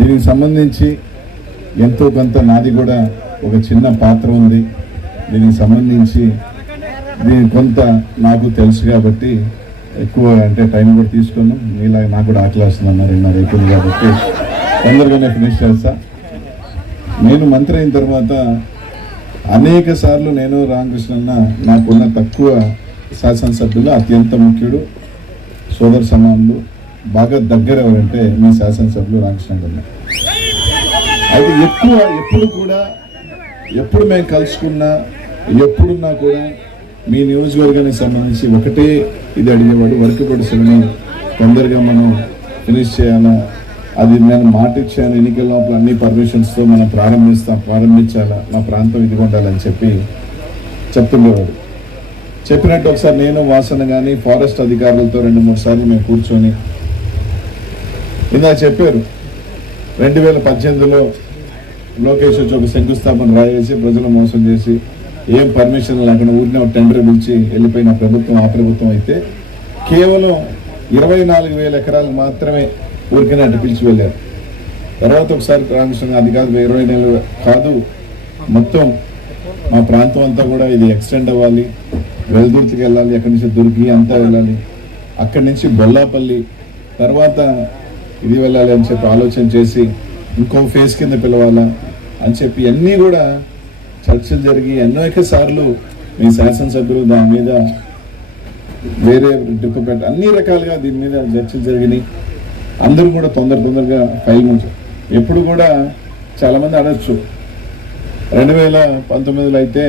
దీనికి సంబంధించి ఎంతో కొంత నాది కూడా ఒక చిన్న పాత్ర ఉంది. దీనికి సంబంధించి దీని కొంత నాకు తెలుసు కాబట్టి ఎక్కువ అంటే టైం కూడా తీసుకున్నాం. మీలా నాకు కూడా ఆకలి వస్తుంది అన్నారు రెండున్నర అయిపోయింది కాబట్టి తొందరగానే ఫినిష్ చేస్తా. నేను మంత్రి అయిన తర్వాత అనేక సార్లు నేను రామకృష్ణన్న నాకున్న తక్కువ శాసనసభ్యులు అత్యంత ముఖ్యుడు సోదర సమానులు బాగా దగ్గర ఎవరంటే మీ శాసనసభ్యులు రామకృష్ణ గారు. అయితే ఎక్కువ ఎప్పుడు కూడా ఎప్పుడు మేము కలుసుకున్నా ఎప్పుడున్నా కూడా మీ నియోజకవర్గానికి సంబంధించి ఒకటే ఇది అడిగేవాడు వర్క్ పొడిసని తొందరగా మనం ఫినిష్ చేయాలా? అది నేను మాట ఇచ్చాను ఎన్నికల లోపల అన్ని పర్మిషన్స్తో మనం ప్రారంభిస్తాం ప్రారంభించాలా? మా ప్రాంతం ఇది ఉండాలని చెప్పి చెప్తుండేవాడు. చెప్పినట్టు ఒకసారి నేను వాసన కానీ ఫారెస్ట్ అధికారులతో రెండు మూడు సార్లు మేము కూర్చొని ఇందా చెప్పారు. రెండు వేల పద్దెనిమిదిలో లోకేష్ వచ్చి ఒక శంకుస్థాపన రాయేసి ప్రజలు మోసం చేసి ఏం పర్మిషన్ లేకుండా ఊరిని ఒక టెండర్ పిలిచి వెళ్ళిపోయిన ప్రభుత్వం ఆ ప్రభుత్వం అయితే కేవలం ఇరవై నాలుగు వేల ఎకరాలు మాత్రమే ఊరికనే అటు పిలిచి వెళ్ళారు. తర్వాత ఒకసారి రామకృష్ణ అది కాదు ఇరవై నెలలు కాదు మొత్తం మా ప్రాంతం అంతా కూడా ఇది ఎక్స్టెండ్ అవ్వాలి వెలుదుర్తికి వెళ్ళాలి అక్కడి నుంచి దుర్గి అంతా వెళ్ళాలి అక్కడి నుంచి బొల్లాపల్లి తర్వాత ఇది వెళ్ళాలి అని చెప్పి ఆలోచన చేసి ఇంకో ఫేస్ కింద పిలవాలా అని చెప్పి అన్నీ కూడా చర్చలు జరిగి అనేక సార్లు మీ శాసనసభ్యులు దాని మీద వేరే డిప్పు పెట్ట అన్ని రకాలుగా దీని మీద చర్చలు జరిగినాయి. అందరూ కూడా తొందర తొందరగా ఫైల్ నుంచి ఎప్పుడు కూడా చాలామంది అడగచ్చు. రెండు వేల పంతొమ్మిదిలో అయితే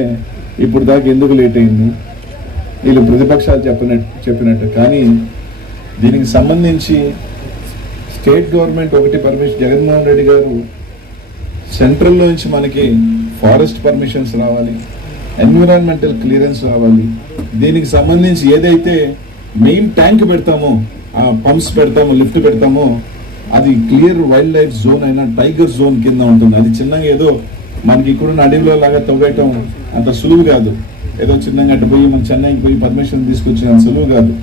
ఇప్పుడు దాకా ఎందుకు లేట్ అయింది? వీళ్ళు ప్రతిపక్షాలు చెప్పినట్టు చెప్పినట్టు. కానీ దీనికి సంబంధించి స్టేట్ గవర్నమెంట్ ఒకటి పర్మిషన్ జగన్మోహన్ రెడ్డి గారు సెంట్రల్ నుంచి మనకి ఫారెస్ట్ పర్మిషన్స్ రావాలి ఎన్విరాన్మెంటల్ క్లియరెన్స్ రావాలి. దీనికి సంబంధించి ఏదైతే మెయిన్ ట్యాంక్ పెడతామో ఆ పంప్స్ పెడతామో లిఫ్ట్ పెడతామో అది క్లియర్ వైల్డ్ లైఫ్ జోన్ అయినా టైగర్ జోన్ కింద ఉంటుంది. అది చిన్నగా ఏదో మనకి ఇక్కడున్న అడవిలో లాగా తవ్వేయటం అంత సులువు కాదు. ఏదో చిన్నగా అటు పోయి మన చెన్నైకి పోయి పర్మిషన్ తీసుకొచ్చిన అంత సులువు కాదు.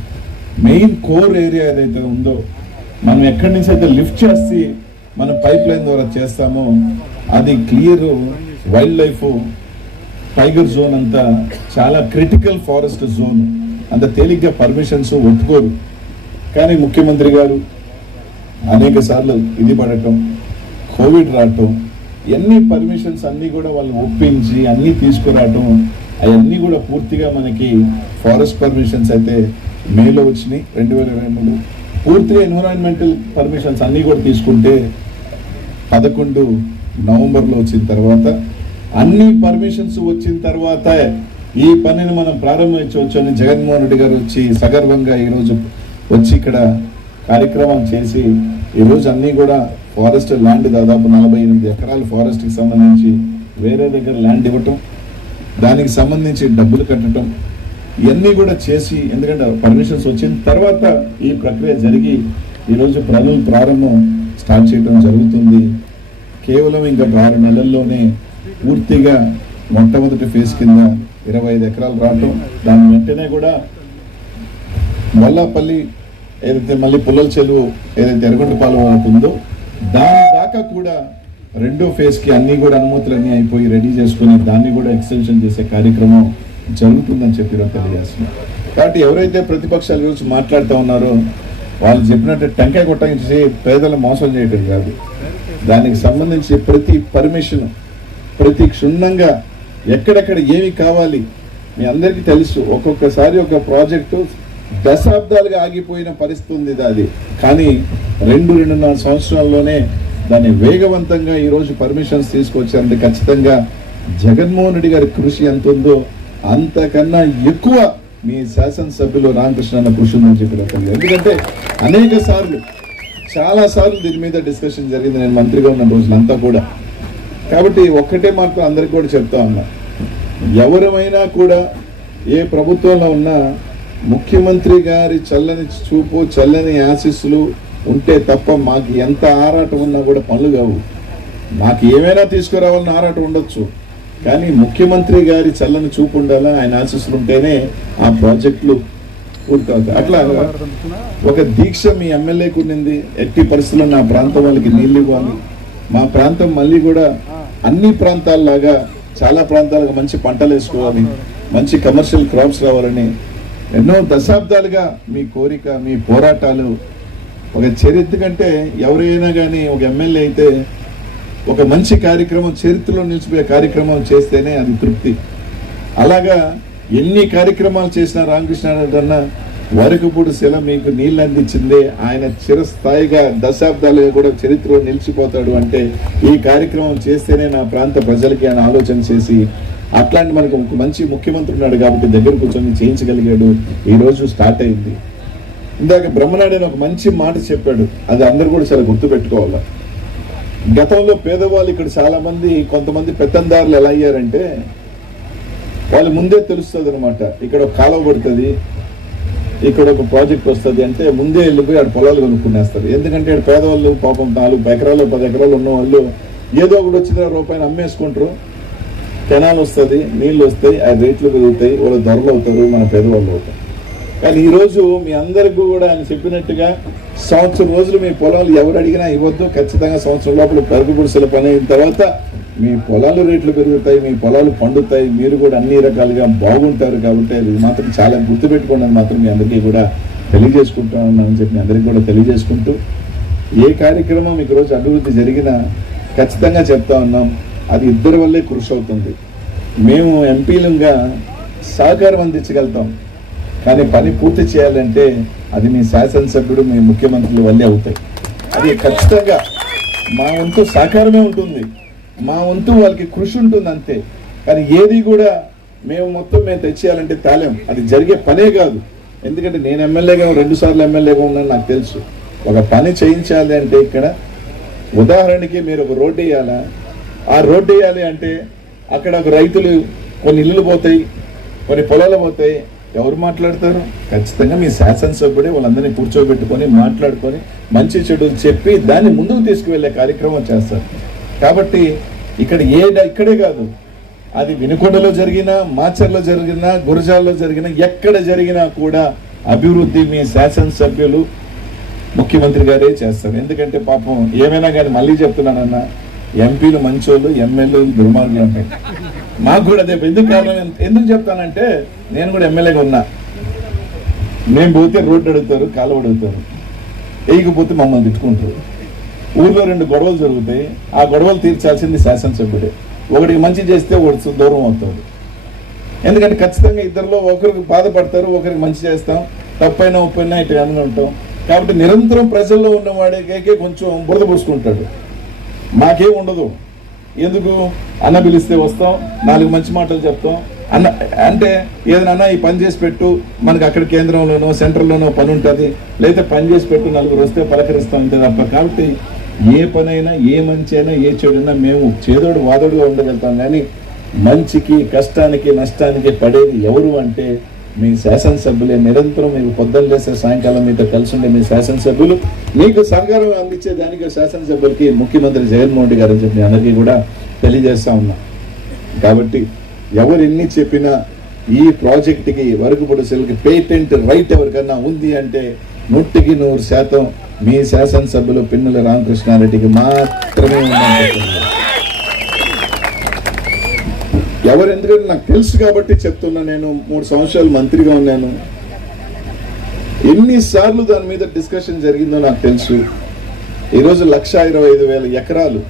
మెయిన్ కోర్ ఏరియా ఏదైతే ఉందో మనం ఎక్కడి నుంచి అయితే లిఫ్ట్ చేసి మన పైప్ లైన్ ద్వారా చేస్తామో అది clear wild life tiger zone అంతా చాలా క్రిటికల్ ఫారెస్ట్ జోన్ అంత తేలిగ్గా పర్మిషన్స్ ఒప్పుకోరు. కానీ ముఖ్యమంత్రి గారు అనేక సార్లు ఇది పడటం కోవిడ్ రావటం ఎన్ని పర్మిషన్స్ అన్నీ కూడా వాళ్ళు ఒప్పించి అన్నీ తీసుకురావటం అవన్నీ కూడా పూర్తిగా మనకి ఫారెస్ట్ పర్మిషన్స్ అయితే మేలో వచ్చినాయి. రెండు వేల ఇరవై మూడు పూర్తిగా ఎన్విరాన్మెంటల్ పర్మిషన్స్ అన్నీ కూడా తీసుకుంటే పదకొండు నవంబర్లో వచ్చిన తర్వాత అన్ని పర్మిషన్స్ వచ్చిన తర్వాత ఈ పనిని మనం ప్రారంభించవచ్చు అని జగన్మోహన్ రెడ్డి గారు వచ్చి సగర్వంగా ఈరోజు వచ్చి ఇక్కడ కార్యక్రమం చేసి ఈరోజు అన్నీ కూడా ఫారెస్ట్ ల్యాండ్ దాదాపు నలభై ఎనిమిది ఎకరాలు ఫారెస్ట్కి సంబంధించి వేరే దగ్గర ల్యాండ్ ఇవ్వటం దానికి సంబంధించి డబ్బులు కట్టడం ఇవన్నీ కూడా చేసి ఎందుకంటే పర్మిషన్స్ వచ్చిన తర్వాత ఈ ప్రక్రియ జరిగి ఈరోజు పనులు ప్రారంభం స్టార్ట్ చేయడం జరుగుతుంది. కేవలం ఇంకా ఆరు నెలల్లోనే పూర్తిగా మొట్టమొదటి ఫేజ్ కింద ఇరవై ఐదు ఎకరాలు రావటం. దాని వెంటనే కూడా మల్లాపల్లి ఏదైతే మళ్ళీ పుల్లల చెరువు ఏదైతే ఎరగొండపాలెం అవుతుందో దాని దాకా కూడా రెండో ఫేజ్కి అన్నీ కూడా అనుమతులు అయిపోయి రెడీ చేసుకుని దాన్ని కూడా ఎక్స్టెన్షన్ చేసే కార్యక్రమం జరుగుతుందని చెప్పి ఈరోజు తెలియజేస్తున్నాం. కాబట్టి ఎవరైతే ప్రతిపక్షాల గురించి మాట్లాడుతూ ఉన్నారో వాళ్ళు చెప్పినట్టు టెంకాయ కొట్టించి పేదలు మోసం చేయటం కాదు. దానికి సంబంధించి ప్రతి పర్మిషన్ ప్రతి క్షుణ్ణంగా ఎక్కడెక్కడ ఏమి కావాలి మీ అందరికీ తెలుసు. ఒక్కొక్కసారి ఒక ప్రాజెక్టు దశాబ్దాలుగా ఆగిపోయిన పరిస్థితి ఉంది అది. కానీ రెండు రెండున్నర సంవత్సరాల్లోనే దాన్ని వేగవంతంగా ఈరోజు పర్మిషన్స్ తీసుకొచ్చారంటే ఖచ్చితంగా జగన్మోహన్ రెడ్డి గారి కృషి ఎంత ఉందో అంతకన్నా ఎక్కువ మీ శాసనసభ్యులు రామకృష్ణ అన్న కృషి ఉందని చెప్పి ఎందుకంటే అనేక సార్లు చాలా సార్లు దీని మీద డిస్కషన్ జరిగింది. నేను మంత్రిగా ఉన్న రోజులంతా కూడా. కాబట్టి ఒక్కటే మాత్రం అందరికి కూడా చెప్తా ఉన్నా. ఎవరమైనా కూడా ఏ ప్రభుత్వంలో ఉన్నా ముఖ్యమంత్రి గారి చల్లని చూపు చల్లని ఆశీస్సులు ఉంటే తప్ప మాకు ఎంత ఆరాటం ఉన్నా కూడా పనులు కావు. మాకు ఏమైనా తీసుకురావాలని ఆరాటం ఉండొచ్చు. కానీ ముఖ్యమంత్రి గారి చల్లని చూపు ఉండాలా ఆయన ఆశీస్సులు ఉంటేనే ఆ ప్రాజెక్టులు పూర్తవుతాయి అట్లా ఒక దీక్ష మీ ఎమ్మెల్యేకు ఉండింది. ఎట్టి పరిస్థితుల్లో నా ప్రాంతం వాళ్ళకి నీళ్ళు ఇవ్వాలి. మా ప్రాంతం మళ్ళీ కూడా అన్ని ప్రాంతాల్లాగా చాలా ప్రాంతాలకు మంచి పంటలు వేసుకోవాలి. మంచి కమర్షియల్ క్రాప్స్ రావాలని ఎన్నో దశాబ్దాలుగా మీ కోరిక మీ పోరాటాలు. ఒక చరిత్ర కంటే ఎవరైనా కానీ ఒక ఎమ్మెల్యే అయితే ఒక మంచి కార్యక్రమం చరిత్రలో నిలిచిపోయే కార్యక్రమం చేస్తేనే అది తృప్తి. అలాగా ఎన్ని కార్యక్రమాలు చేసిన రామకృష్ణారెడ్డి అన్న వరకుపూడి శిల మీకు నీళ్ళు అందించిందే. ఆయన చిరస్థాయిగా దశాబ్దాలుగా కూడా చరిత్రలో నిలిచిపోతాడు అంటే ఈ కార్యక్రమం చేస్తేనే నా ప్రాంత ప్రజలకి ఆయన ఆలోచన చేసి అట్లాంటి మనకు ఒక మంచి ముఖ్యమంత్రి ఉన్నాడు కాబట్టి దగ్గర కూర్చొని చేయించగలిగాడు. ఈ రోజు స్టార్ట్ అయింది. ఇందాక బ్రహ్మనాయుడు ఒక మంచి మాట చెప్పాడు. అది అందరు కూడా చాలా గుర్తుపెట్టుకోవాలి? గతంలో పేదవాళ్ళు ఇక్కడ చాలా మంది కొంతమంది పెత్తందారులు ఎలా అయ్యారంటే వాళ్ళు ముందే తెలుస్తుంది అనమాట ఇక్కడ ఒక కాలువ పడుతుంది ఇక్కడ ఒక ప్రాజెక్ట్ వస్తుంది అంటే ముందే వెళ్ళిపోయి ఆడ పొలాలు కొనుక్కునేస్తారు. ఎందుకంటే ఆడ పేదవాళ్ళు పాపం నాలుగు ఎకరాలు పది ఎకరాలు ఉన్న వాళ్ళు ఏదో ఒకటి వచ్చిన రూపాయలు అమ్మేసుకుంటారు. కెనాల్ వస్తుంది నీళ్ళు వస్తాయి ఆ రేట్లు పెరుగుతాయి వాళ్ళు ధరలు అవుతారు మన పేదవాళ్ళు అవుతారు. కానీ ఈరోజు మీ అందరికీ కూడా ఆయన చెప్పినట్టుగా సంవత్సరం రోజులు మీ పొలాలు ఎవరు అడిగినా ఇవ్వద్దు. ఖచ్చితంగా సంవత్సరం లోపల పరుగు పురుషుల పని అయిన తర్వాత మీ పొలాలు రేట్లు పెరుగుతాయి మీ పొలాలు పండుతాయి. మీరు కూడా అన్ని రకాలుగా బాగుంటారు కాబట్టి అది మాత్రం చాలా గుర్తుపెట్టుకోండి. మాత్రం మీ అందరికీ కూడా తెలియజేసుకుంటా ఉన్నామని చెప్పి మీ అందరికీ కూడా తెలియజేసుకుంటూ ఏ కార్యక్రమం మీకు రోజు అభివృద్ధి జరిగినా ఖచ్చితంగా చెప్తా ఉన్నాం. అది ఇద్దరి వల్లే కృషి అవుతుంది. మేము ఎంపీలుగా సహకారం అందించగలుగుతాం. కానీ పని పూర్తి చేయాలంటే అది మీ శాసనసభ్యుడు మీ ముఖ్యమంత్రుల వల్లే అవుతాయి. అది ఖచ్చితంగా మా వంతు సహకారమే ఉంటుంది. మా వంతు వాళ్ళకి కృషి ఉంటుంది అంతే. కానీ ఏది కూడా మేము మొత్తం మేము తెచ్చేయాలంటే తాలేం అది జరిగే పనే కాదు. ఎందుకంటే నేను ఎమ్మెల్యేగా రెండు సార్లు ఎమ్మెల్యేగా ఉన్నాను నాకు తెలుసు. ఒక పని చేయించాలి అంటే ఇక్కడ ఉదాహరణకి మీరు ఒక రోడ్డు వేయాలా? ఆ రోడ్డు వేయాలి అంటే అక్కడ ఒక రైతులు కొన్ని ఇల్లులు పోతాయి కొన్ని పొలాలు పోతాయి ఎవరు మాట్లాడతారు? ఖచ్చితంగా మీ శాసనసభ్యుడే వాళ్ళందరినీ కూర్చోబెట్టుకొని మాట్లాడుకొని మంచి చెడు చెప్పి దాన్ని ముందుకు తీసుకువెళ్ళే కార్యక్రమం చేస్తారు. కాబట్టి ఇక్కడ ఏ ఇక్కడే కాదు. అది వినుకొండలో జరిగినా మాచర్లో జరిగినా గురజాల్లో జరిగినా ఎక్కడ జరిగినా కూడా అభివృద్ధి మీ శాసనసభ్యులు ముఖ్యమంత్రి గారే చేస్తారు. ఎందుకంటే పాపం ఏమైనా కానీ మళ్ళీ చెప్తున్నానన్నా ఎంపీలు మంచోళ్ళు ఎమ్మెల్యేలు దుర్మార్గులు ఉంటాయి మాకు కూడా అదే ఎందుకు కారణం? ఎందుకు చెప్తానంటే నేను కూడా ఎమ్మెల్యేగా ఉన్నా. మేము పోతే రోడ్డు అడుగుతారు కాలువ అడుగుతారు. వేయకపోతే మమ్మల్ని తిట్టుకుంటారు. ఊర్లో రెండు గొడవలు జరుగుతాయి. ఆ గొడవలు తీర్చాల్సింది శాసనసభ్యుడే. ఒకటికి మంచి చేస్తే ఒకటి దూరం అవుతాడు. ఎందుకంటే ఖచ్చితంగా ఇద్దరిలో ఒకరికి బాధపడతారు ఒకరికి మంచి చేస్తాం. తప్పైనా ఉప్పైనా ఇట్లా అనుకుంటాం కాబట్టి నిరంతరం ప్రజల్లో ఉన్నవాడికే కొంచెం బురద పోసుకుంటాడు. మాకేం ఉండదు. ఎందుకు అన్న పిలిస్తే వస్తాం నాలుగు మంచి మాటలు చెప్తాం. అన్న అంటే ఏదైనా ఈ పని చేసి పెట్టు మనకి అక్కడ కేంద్రంలోనో సెంటర్లోనో పని ఉంటుంది. లేదా పని చేసి పెట్టు నలుగురు వస్తే పలకరిస్తాం అంతే తప్ప. కాబట్టి ఏ పనైనా ఏ మంచి అయినా ఏ చెడున్నా మేము చేదోడు వాదోడుగా ఉండగలుగుతాం. కానీ మంచికి కష్టానికి నష్టానికి పడేది ఎవరు అంటే మీ శాసనసభ్యులే నిరంతరం మీరు పొద్దున్న లేసే సాయంకాలం మీతో కలిసి ఉండే మీ శాసనసభ్యులు. మీకు సహకారం అందించే దానికి శాసనసభ్యులకి ముఖ్యమంత్రి జగన్మోహన్ రెడ్డి గారు అని చెప్పి అందరికీ కూడా తెలియజేస్తా ఉన్నా. కాబట్టి ఎవరు ఎన్ని చెప్పినా ఈ ప్రాజెక్టుకి వరకు పొడిసెలకి పేటెంట్ రైట్ ఎవరికన్నా ఉంది అంటే నూటికి నూరు శాతం మీ శాసనసభ్యులు పిన్నుల రామకృష్ణారెడ్డికి మాత్రమే ఉందని ఎవరు ఎందుకంటే నాకు తెలుసు కాబట్టి చెప్తున్నా నేను. మూడు సంవత్సరాలు మంత్రిగా ఉన్నాను. ఎన్నిసార్లు దాని మీద డిస్కషన్ జరిగిందో నాకు తెలుసు. ఈరోజు లక్ష ఇరవై ఐదు వేల ఎకరాలు.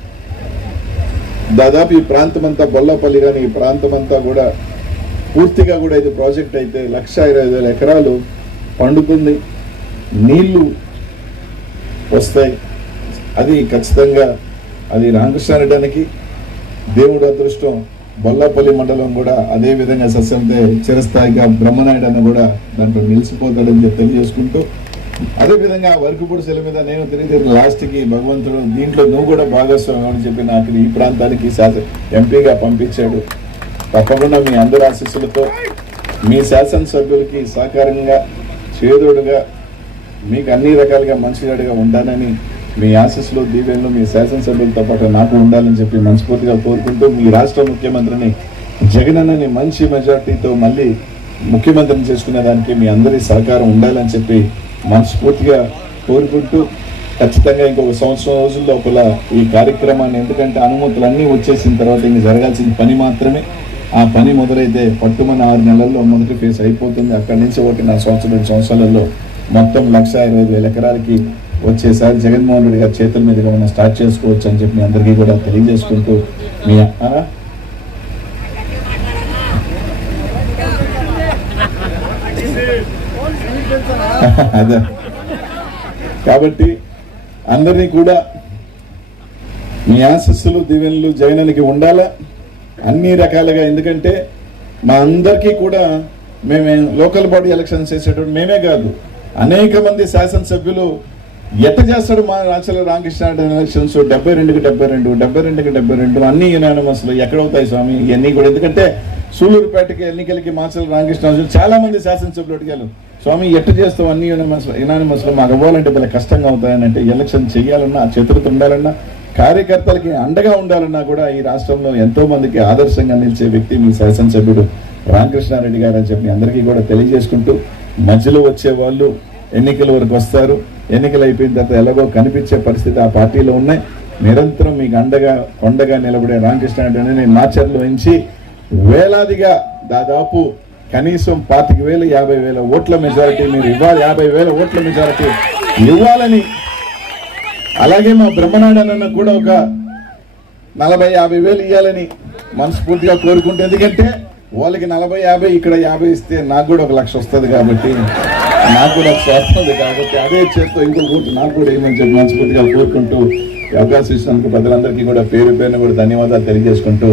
దాదాపు ఈ ప్రాంతం అంతా బొల్లపల్లి కానీ ఈ ప్రాంతం అంతా కూడా పూర్తిగా కూడా ఇది ప్రాజెక్ట్ అయితే లక్ష ఇరవై వేల ఎకరాలు పండుతుంది. నీళ్ళు వస్తాయి. అది ఖచ్చితంగా అది రామకృష్ణారెడ్డానికి దేవుడు అదృష్టం. బొల్లపల్లి మండలం కూడా అదే విధంగా సస్యంతే చిరస్థాయిగా బ్రహ్మనాయుడు అన్న కూడా దాంట్లో నిలిచిపోతాడని చెప్పి తెలియజేసుకుంటూ అదే విధంగా వరకు మీద నేను తిరిగి లాస్ట్కి భగవంతుడు దీంట్లో నువ్వు కూడా భాగస్వామి అని చెప్పి నాకు ఈ ప్రాంతానికి శాసన ఎంపీగా పంపించాడు. తప్పకుండా మీ అందరి ఆశీస్సులతో మీ శాసనసభ్యులకి సహకారంగా చేదోడుగా మీకు అన్ని రకాలుగా మంచిగాడిగా ఉంటానని మీ ఆశస్సులో దీవెనలు మీ శాసనసభ్యులతో పాటు నాకు ఉండాలని చెప్పి మనస్ఫూర్తిగా కోరుకుంటూ మీ రాష్ట్ర ముఖ్యమంత్రిని జగనన్నని మంచి మెజార్టీతో మళ్ళీ ముఖ్యమంత్రిని చేసుకునే దానికి మీ అందరి సహకారం ఉండాలని చెప్పి మనస్ఫూర్తిగా కోరుకుంటూ ఖచ్చితంగా ఇంకొక సంవత్సరం రోజుల లోపల ఈ కార్యక్రమాన్ని ఎందుకంటే అనుమతులు అన్నీ వచ్చేసిన తర్వాత ఇంక జరగాల్సిన పని మాత్రమే. ఆ పని మొదలైతే పట్టుమని ఆరు నెలల్లో మొదటి ఫేస్ అయిపోతుంది. అక్కడి నుంచి ఒకటిన్నర సంవత్సరం రెండు సంవత్సరాలలో మొత్తం లక్ష ఇరవై ఐదు వేల ఎకరాలకి వచ్చేసారి. జగన్మోహన్ రెడ్డి గారి చేతుల మీదుగా మనం స్టార్ట్ చేసుకోవచ్చు అని చెప్పి మీ అందరికీ కూడా తెలియజేసుకుంటూ మీ అదే. కాబట్టి అందరినీ కూడా మీ ఆశస్సులు దీవెనలు జగనానికి ఉండాలా? అన్ని రకాలుగా. ఎందుకంటే మా అందరికీ కూడా మేమే లోకల్ బాడీ ఎలక్షన్స్ చేసేటప్పుడు మేమే కాదు. అనేక మంది శాసనసభ్యులు ఎట్ట చేస్తాడు మా రాచల రామకృష్ణ ఎలక్షన్స్? డెబ్బై రెండుకి డెబ్బై రెండు డెబ్బై రెండుకి డెబ్బై రెండు అన్ని యునానిమస్లు ఎక్కడవుతాయి స్వామి? ఇవన్నీ కూడా. ఎందుకంటే సూళ్ళూరుపేటకి ఎన్నికలకి మాచల రామకృష్ణ చాలా మంది శాసనసభ్యులు అడిగారు. స్వామి ఎట్ట చేస్తావు? అన్ని యునానిమస్ యునానిమస్లు మాకు అవ్వాలంటే భలే కష్టంగా అవుతాయని అంటే ఎలక్షన్ చేయాలన్నా చతురత ఉండాలన్నా కార్యకర్తలకి అండగా ఉండాలన్నా కూడా ఈ రాష్ట్రంలో ఎంతో మందికి ఆదర్శంగా నిలిచే వ్యక్తి మీ శాసనసభ్యుడు రామకృష్ణారెడ్డి గారు అని చెప్పి అందరికీ కూడా తెలియజేసుకుంటూ మధ్యలో వచ్చే వాళ్ళు ఎన్నికల వరకు వస్తారు. ఎన్నికలు అయిపోయిన తర్వాత ఎలాగో కనిపించే పరిస్థితి ఆ పార్టీలో ఉన్నాయి. నిరంతరం మీకు అండగా కొండగా నిలబడే రామకృష్ణారెడ్డి అని నేను మాచర్లో నుంచి వేలాదిగా దాదాపు కనీసం పాతిక వేల యాభై వేల ఓట్ల మెజారిటీ మీరు ఇవ్వాలి. యాభై వేల ఓట్ల మెజారిటీ ఇవ్వాలని అలాగే మా బ్రహ్మనాడనన్న కూడా ఒక నలభై యాభై వేలు ఇవ్వాలని మనస్ఫూర్తిగా కోరుకుంటే. ఎందుకంటే వాళ్ళకి నలభై యాభై ఇక్కడ యాభై ఇస్తే నాకు కూడా ఒక లక్ష వస్తుంది కాబట్టి నాకు కూడా ఒక కాబట్టి అదే చేస్తూ ఇంకో కోర్టు నాకు కూడా ఏమని చెప్పి మనస్ఫూర్తిగా కోరుకుంటూ అవకాశం ఇచ్చినందుకు ప్రజలందరికీ కూడా పేరు పేరున కూడా ధన్యవాదాలు తెలియజేసుకుంటూ